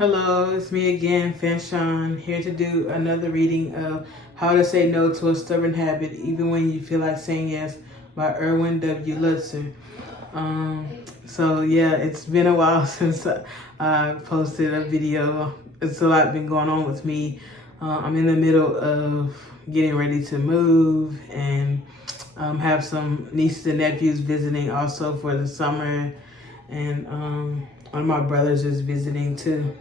Hello, it's me again, Fanshawn, here to do another reading of How to Say No to a Stubborn Habit, Even When You Feel Like Saying Yes by Erwin W. Lutzer. It's been a while since I posted a video. It's a lot been going on with me. I'm in the middle of getting ready to move and have some nieces and nephews visiting also for the summer. And one of my brothers is visiting too.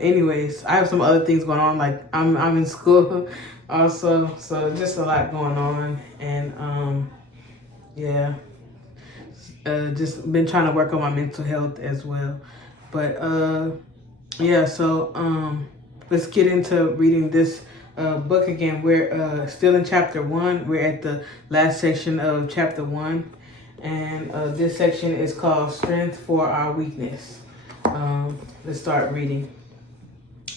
Anyways, I have some other things going on. Like I'm in school also, so just a lot going on. And just been trying to work on my mental health as well. But let's get into reading this book again. We're still in chapter 1. We're at the last section of chapter 1. And this section is called Strength for Our Weakness. Let's start reading.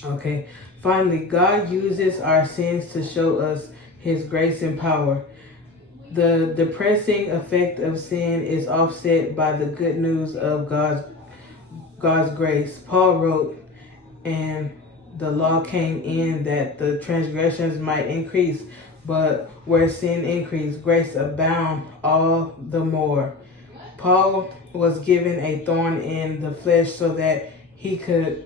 Okay. Finally, God uses our sins to show us His grace and power. The depressing effect of sin is offset by the good news of God's grace. Paul wrote, and the law came in that the transgressions might increase, but where sin increased, grace abound all the more. Paul was given a thorn in the flesh so that he could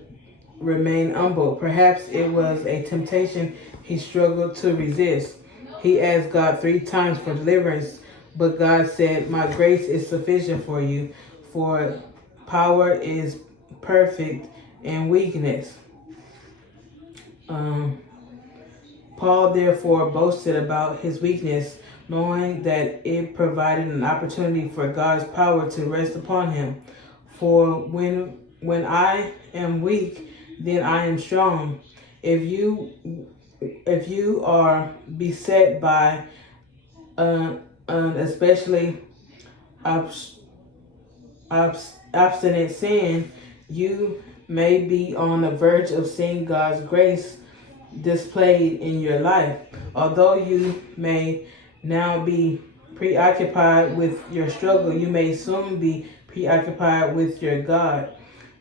remain humble. Perhaps it was a temptation he struggled to resist. He asked God 3 times for deliverance, but God said, "My grace is sufficient for you, for power is perfect in weakness." Paul therefore boasted about his weakness, knowing that it provided an opportunity for God's power to rest upon him. For when I am weak, then I am strong. If you are beset by especially obstinate sin, you may be on the verge of seeing God's grace displayed in your life. Although you may now be preoccupied with your struggle, you may soon be preoccupied with your God.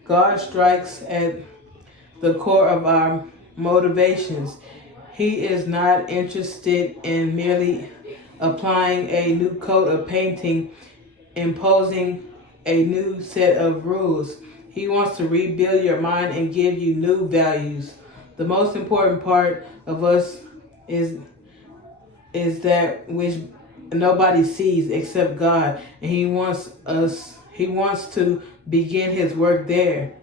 God strikes at the core of our motivations. He is not interested in merely applying a new coat of painting, imposing a new set of rules. He wants to rebuild your mind and give you new values. The most important part of us is that which nobody sees except God, and He wants to begin His work there.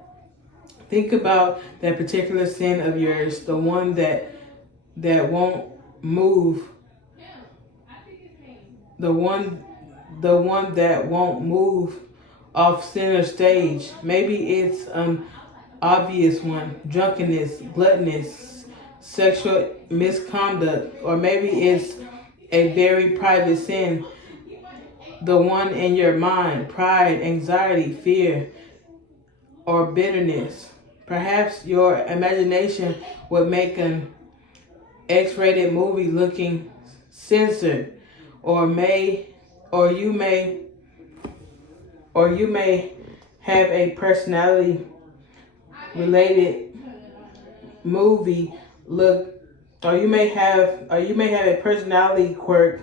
Think about that particular sin of yours, the one that won't move, the one that won't move off center stage. Maybe it's obvious one: drunkenness, gluttonous, sexual misconduct, or maybe it's a very private sin, the one in your mind: pride, anxiety, fear, or bitterness. Perhaps your imagination would make an X-rated movie looking censored, or you may have a personality related movie or you may have a personality quirk,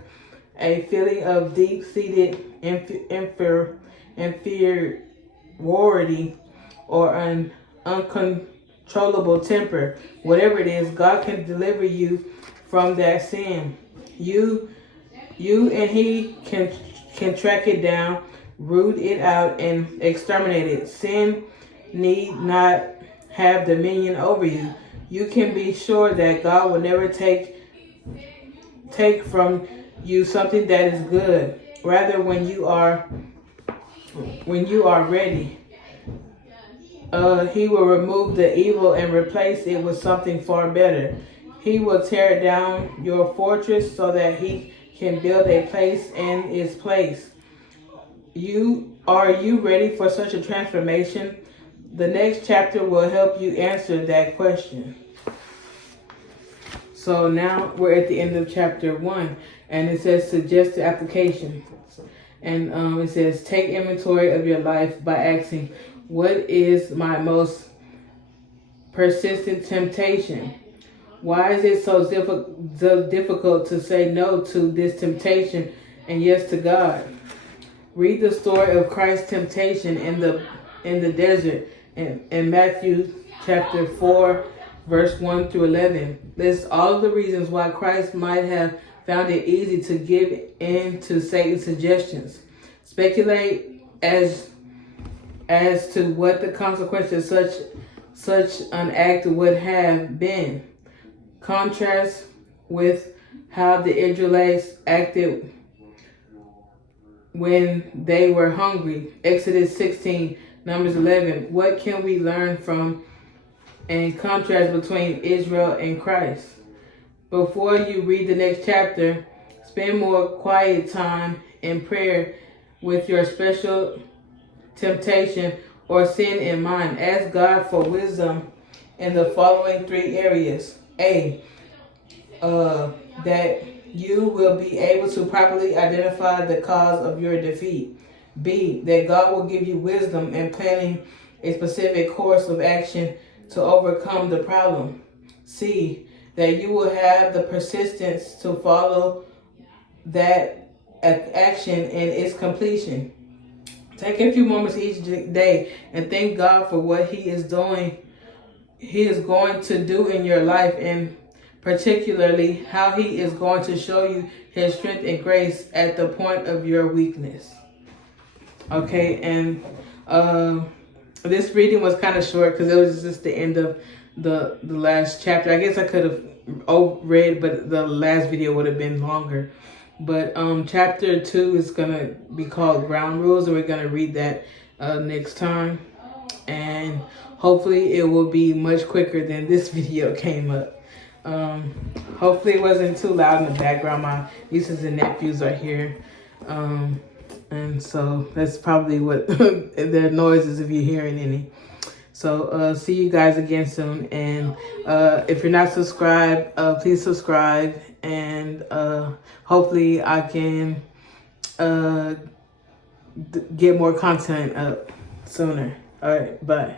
a feeling of deep-seated inferiority, or an uncontrollable temper. Whatever it is, God can deliver you from that sin. You and He can track it down, root it out, and exterminate it. Sin need not have dominion over you. You can be sure that God will never take from you something that is good. Rather, when you are ready, He will remove the evil and replace it with something far better. He will tear down your fortress so that He can build a place in its place. Are you ready for such a transformation? The next chapter will help you answer that question. So now we're at the end of chapter 1, and it says suggest the application. And it says take inventory of your life by asking, What is my most persistent temptation? Why is it so difficult to say no to this temptation and yes to God? Read the story of Christ's temptation in the desert in Matthew chapter 4, verse 1 through 11. Lists all of the reasons why Christ might have found it easy to give in to Satan's suggestions. Speculate as to what the consequences of such an act would have been. Contrast with how the Israelites acted when they were hungry. Exodus 16, Numbers 11. What can we learn from and contrast between Israel and Christ? Before you read the next chapter, spend more quiet time in prayer with your special temptation or sin in mind. Ask God for wisdom in the following 3 areas. A, that you will be able to properly identify the cause of your defeat. B, that God will give you wisdom in planning a specific course of action to overcome the problem. C, that you will have the persistence to follow that action in its completion. Take a few moments each day and thank God for what He is doing. He is going to do in your life, and particularly how He is going to show you His strength and grace at the point of your weakness. Okay, and this reading was kind of short because it was just the end of the last chapter. I guess I could have read, but the last video would have been longer. But chapter 2 is going to be called Ground Rules, and we're going to read that next time. And hopefully it will be much quicker than this video came up. Hopefully it wasn't too loud in the background. My nieces and nephews are here. And so that's probably what their noises if you're hearing any. So see you guys again soon. And if you're not subscribed, please subscribe. And hopefully I can get more content up sooner. All right, bye.